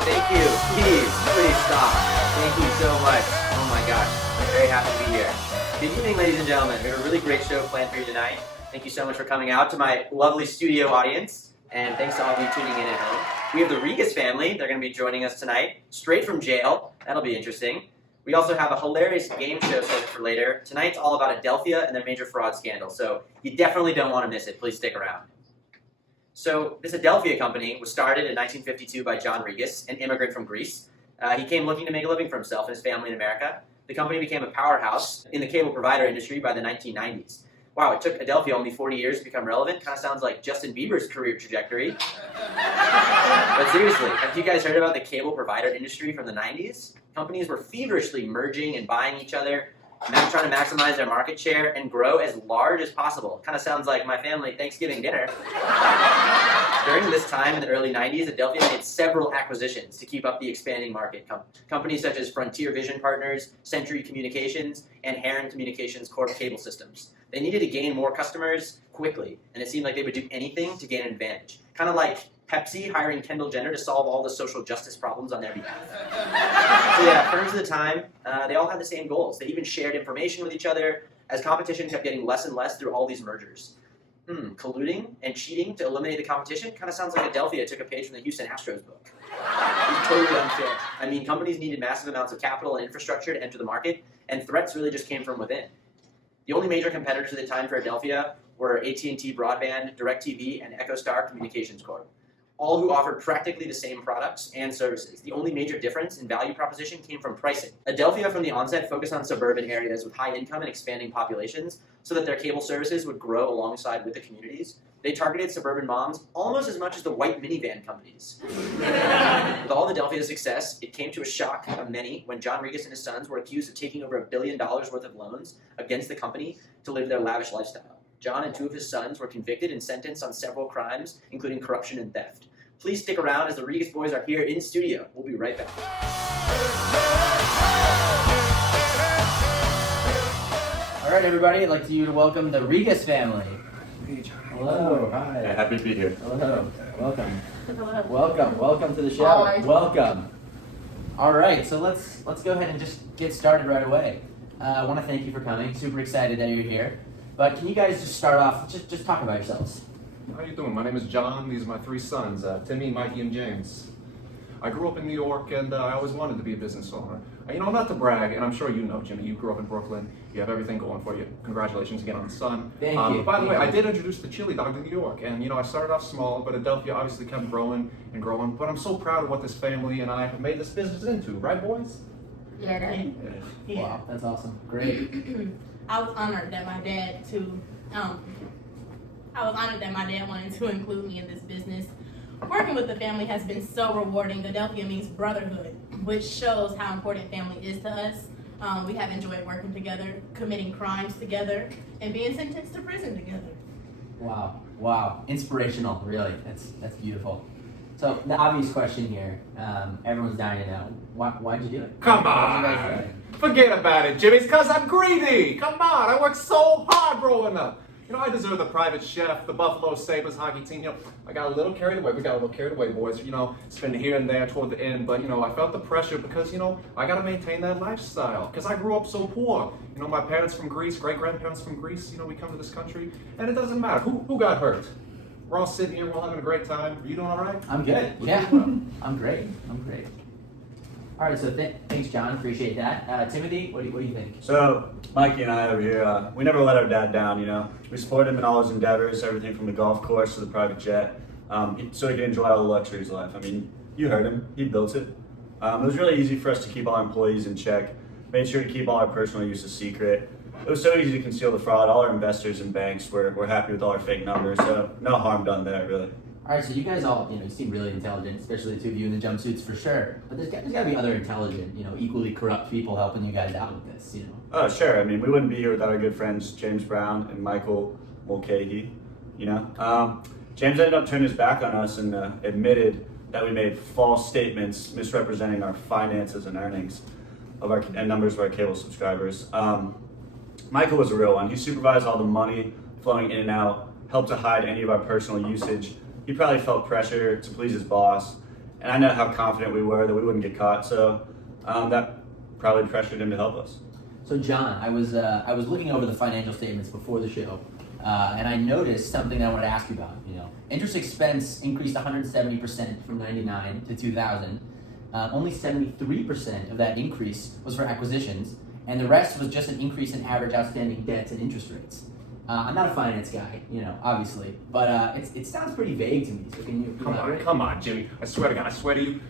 thank you. Please stop. Thank you so much. Oh my gosh, I'm very happy to be here. Good evening, ladies and gentlemen. We have a really great show planned for you tonight. Thank you so much for coming out to my lovely studio audience, and thanks to all of you tuning in at home. We have the Regas family. They're going to be joining us tonight, straight from jail. That'll be interesting. We also have a hilarious game show scheduled for later. Tonight's all about Adelphia and their major fraud scandal, so you definitely don't want to miss it. Please stick around. So this Adelphia company was started in 1952 by John Regas, an immigrant from Greece. He came looking to make a living for himself and his family in America. The company became a powerhouse in the cable provider industry by the 1990s. Wow, it took Adelphia only 40 years to become relevant. Kind of sounds like Justin Bieber's career trajectory. But seriously, have you guys heard about the cable provider industry from the 90s? Companies were feverishly merging and buying each other, trying to maximize their market share and grow as large as possible. Kind of sounds like my family Thanksgiving dinner. During this time in the early 90s, Adelphia made several acquisitions to keep up the expanding market. Companies such as Frontier Vision Partners, Century Communications, and Heron Communications Corp Cable Systems. They needed to gain more customers quickly, and it seemed like they would do anything to gain an advantage. Kind of like Pepsi hiring Kendall Jenner to solve all the social justice problems on their behalf. So yeah, firms at the time, they all had the same goals. They even shared information with each other as competition kept getting less and less through all these mergers. Colluding and cheating to eliminate the competition kind of sounds like Adelphia took a page from the Houston Astros book. It was totally unfair. I mean, companies needed massive amounts of capital and infrastructure to enter the market, and threats really just came from within. The only major competitors at the time for Adelphia were AT&T Broadband, DirecTV, and EchoStar Communications Corp., all who offered practically the same products and services. The only major difference in value proposition came from pricing. Adelphia from the onset focused on suburban areas with high income and expanding populations so that their cable services would grow alongside with the communities. They targeted suburban moms almost as much as the white minivan companies. With all Adelphia's success, it came to a shock of many when John Regas and his sons were accused of taking over $1 billion worth of loans against the company to live their lavish lifestyle. John and two of his sons were convicted and sentenced on several crimes, including corruption and theft. Please stick around as the Regas boys are here in studio. We'll be right back. All right, everybody, I'd like to welcome the Regas family. Hello. Hi. Yeah, happy to be here. Hello. Welcome. Welcome to the show. Hi. Welcome. All right, so let's go ahead and just get started right away. I want to thank you for coming. Super excited that you're here. But can you guys just start off, just talk about yourselves. How you doing? My name is John. These are my three sons, Timmy, Mikey, and James. I grew up in New York, and I always wanted to be a business owner. Not to brag, and I'm sure you know, Jimmy, you grew up in Brooklyn. You have everything going for you. Congratulations again on the son. Thank you. By the way, I did introduce the chili dog to New York, and I started off small, but Adelphia obviously kept growing and growing. But I'm so proud of what this family and I have made this business into, right, boys? Yeah, right. Yeah. Wow, that's awesome. Great. I was honored that my dad wanted to include me in this business. Working with the family has been so rewarding. Adelphia means brotherhood, which shows how important family is to us. We have enjoyed working together, committing crimes together, and being sentenced to prison together. Wow. Inspirational, really. That's beautiful. So the obvious question here, everyone's dying to know, why'd you do it? Come on! Forget about it, Jimmy. It's because I'm greedy! Come on! I worked so hard growing up. I deserve the private chef, the Buffalo Sabres hockey team. I got a little carried away. We got a little carried away, boys. Spend here and there toward the end. But, I felt the pressure because, I got to maintain that lifestyle. Because I grew up so poor. My parents from Greece, great-grandparents from Greece, we come to this country. And it doesn't matter. Who got hurt? We're all sitting here. We're all having a great time. Are you doing all right? I'm good. Yeah. I'm great. All right, so thanks, John. Appreciate that. Timothy, what do you think? So, Mikey and I over here, we never let our dad down, We support him in all his endeavors, everything from the golf course to the private jet, so he can enjoy all the luxuries of life. I mean, you heard him. He built it. It was really easy for us to keep all our employees in check, made sure to keep all our personal uses secret. It was so easy to conceal the fraud. All our investors and banks were happy with all our fake numbers, so no harm done there, really. All right, so you guys all, you seem really intelligent, especially the two of you in the jumpsuits for sure. But there's got to be other intelligent, equally corrupt people helping you guys out with this, Oh, sure. I mean, we wouldn't be here without our good friends James Brown and Michael Mulcahy, James ended up turning his back on us and admitted that we made false statements misrepresenting our finances and earnings and numbers of our cable subscribers. Michael was a real one. He supervised all the money flowing in and out, helped to hide any of our personal usage. He probably felt pressure to please his boss, and I know how confident we were that we wouldn't get caught. So that probably pressured him to help us. So John, I was looking over the financial statements before the show, and I noticed something that I wanted to ask you about. Interest expense increased 170% from '99 to 2000. Only 73% of that increase was for acquisitions, and the rest was just an increase in average outstanding debts and interest rates. I'm not a finance guy, obviously, but it sounds pretty vague to me. So can you elaborate? Come on, Jimmy. I swear to God, I swear to you,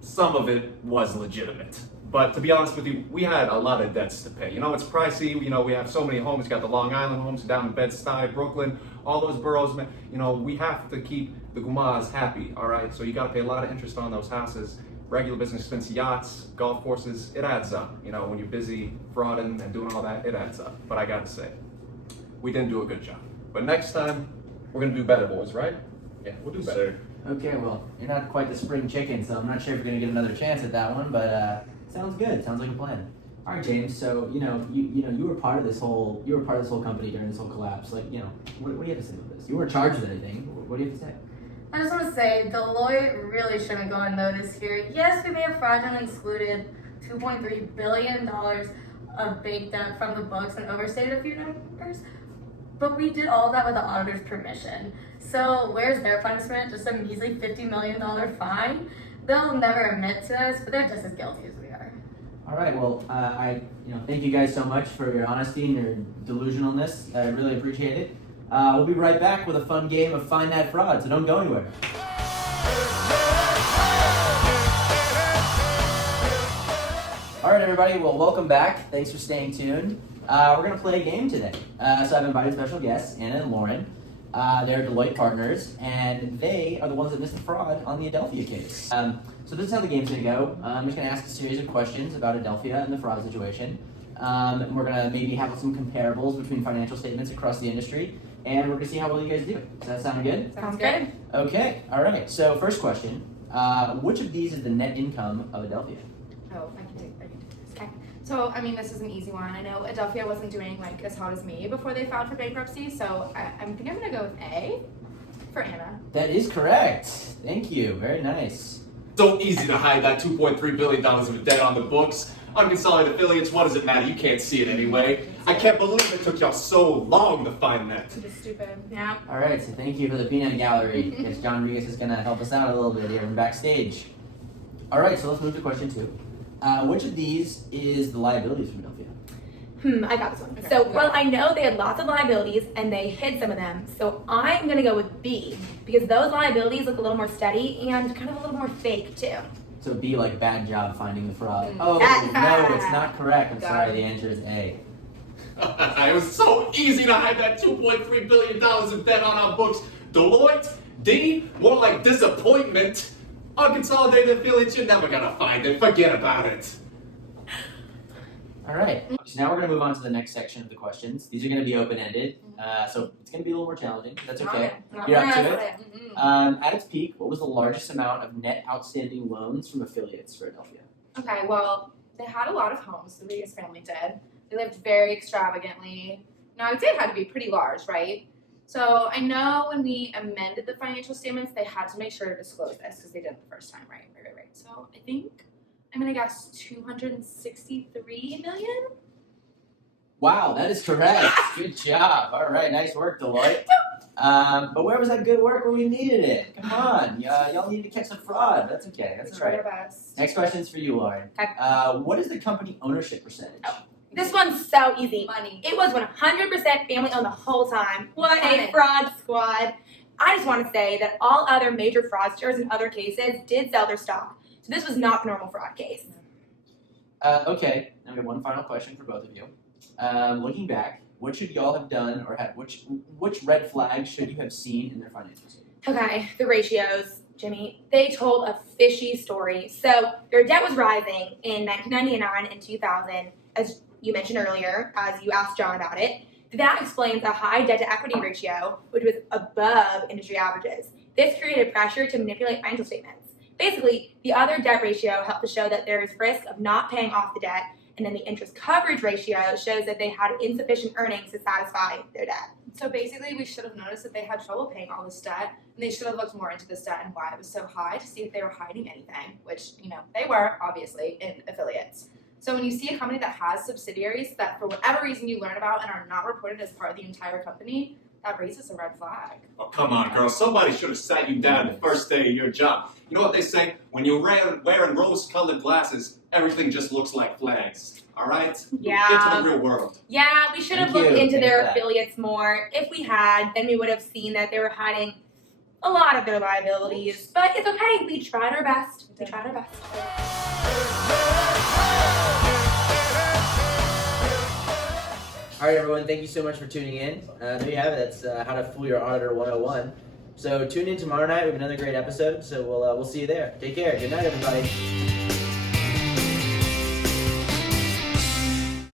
some of it was legitimate. But to be honest with you, we had a lot of debts to pay. It's pricey. We have so many homes. You got the Long Island homes down in Bed-Stuy, Brooklyn, all those boroughs. We have to keep the Gumas happy, all right? So you got to pay a lot of interest on those houses. Regular business expense, yachts, golf courses, it adds up. When you're busy frauding and doing all that, it adds up. But I got to say, we didn't do a good job. But next time, we're going to do better, boys, right? Yeah, we'll do better. Okay, well, you're not quite the spring chicken, so I'm not sure if you're going to get another chance at that one, but sounds good. Sounds like a plan. All right, James. So you were part of this whole company during this whole collapse. What do you have to say about this? You weren't charged with anything. What do you have to say? I just want to say, Deloitte really shouldn't go unnoticed here. Yes, we may have fraudulently excluded $2.3 billion of bank debt from the books and overstated a few numbers, but we did all that with the auditor's permission. So where's their punishment? Just a measly $50 million fine? They'll never admit to us, but they're just as guilty as we are. All right. Well, I thank you guys so much for your honesty and your delusionalness. I really appreciate it. We'll be right back with a fun game of Find That Fraud, so don't go anywhere. All right, everybody. Well, welcome back. Thanks for staying tuned. We're going to play a game today. So I've invited special guests, Anna and Lauren. They're Deloitte partners, and they are the ones that missed the fraud on the Adelphia case. So this is how the game's going to go. I'm just going to ask a series of questions about Adelphia and the fraud situation. And we're going to maybe have some comparables between financial statements across the industry, and we're going to see how well you guys do. Does that sound good? Sounds good. Okay, all right. So first question, which of these is the net income of Adelphia? Oh, I can take this. Okay. So, this is an easy one. I know Adelphia wasn't doing as hot as me before they filed for bankruptcy, so I think I'm going to go with A for Anna. That is correct. Thank you. Very nice. So easy to hide that $2.3 billion of debt on the books. Unconsolidated affiliates, what does it matter? You can't see it anyway. I can't believe it took y'all so long to find that. Just stupid. Yeah. All right, so thank you for the peanut gallery. Yes, John Regas is going to help us out a little bit here from backstage. All right, so let's move to question 2. Which of these is the liabilities from Adelphia? I got this one. So, well, I know they had lots of liabilities and they hid some of them. So I'm going to go with B because those liabilities look a little more steady and kind of a little more fake too. So B, like bad job finding the fraud. Oh, Ah. no, it's not correct. I'm Got sorry, it. the answer is A. It was so easy to hide that $2.3 billion of debt on our books. Deloitte, D, more like disappointment. Unconsolidated affiliates, you're never gonna find it. Forget about it. All right, so now we're going to move on to the next section of the questions. These are going to be open-ended, so it's going to be a little more challenging. That's okay. You're up to it. At its peak, what was the largest amount of net outstanding loans from affiliates for Adelphia? Okay, well, they had a lot of homes, the Regas family did. They lived very extravagantly. Now, I would say it had to be pretty large, right? So I know when we amended the financial statements, they had to make sure to disclose this because they did it the first time, right? Right. So I think I'm going to guess 263 million? Wow, that is correct. Good job. All right, nice work, Deloitte. But where was that good work when we needed it? Come on, y'all need to catch some fraud. That's okay. That's We all right. tried our best. Next question is for you, Lauren. Okay. What is the company ownership percentage? Oh. This one's so easy. Money. It was 100% family owned the whole time. What a Got it. fraud squad. I just want to say that all other major fraudsters in other cases did sell their stock. So this was not a normal fraud case. Okay, now we have one final question for both of you. Looking back, what should y'all have done, or which red flags should you have seen in their financials? Okay, the ratios, Jimmy, they told a fishy story. So their debt was rising in 1999 and 2000, as you mentioned earlier, as you asked John about it. That explains a high debt-to-equity ratio, which was above industry averages. This created pressure to manipulate financial statements. Basically, the other debt ratio helped to show that there is risk of not paying off the debt, and then the interest coverage ratio shows that they had insufficient earnings to satisfy their debt. So basically, we should have noticed that they had trouble paying all this debt, and they should have looked more into this debt and why it was so high to see if they were hiding anything, which, they were, obviously, in affiliates. So when you see a company that has subsidiaries that, for whatever reason, you learn about and are not reported as part of the entire company, that raises a red flag. Oh, come on, girl. Somebody should have sat you down the first day of your job. You know what they say? When you're wearing rose-colored glasses, everything just looks like flags. All right? Yeah. Get to the real world. Yeah, we should have Thank looked you. into Thanks their for that. affiliates more. If we had, then we would have seen that they were hiding a lot of their liabilities. But it's okay. We tried our best. We tried our best. All right, everyone. Thank you so much for tuning in. There you have it. That's How to Fool Your Auditor 101. So tune in tomorrow night. We have another great episode. So we'll see you there. Take care. Good night, everybody.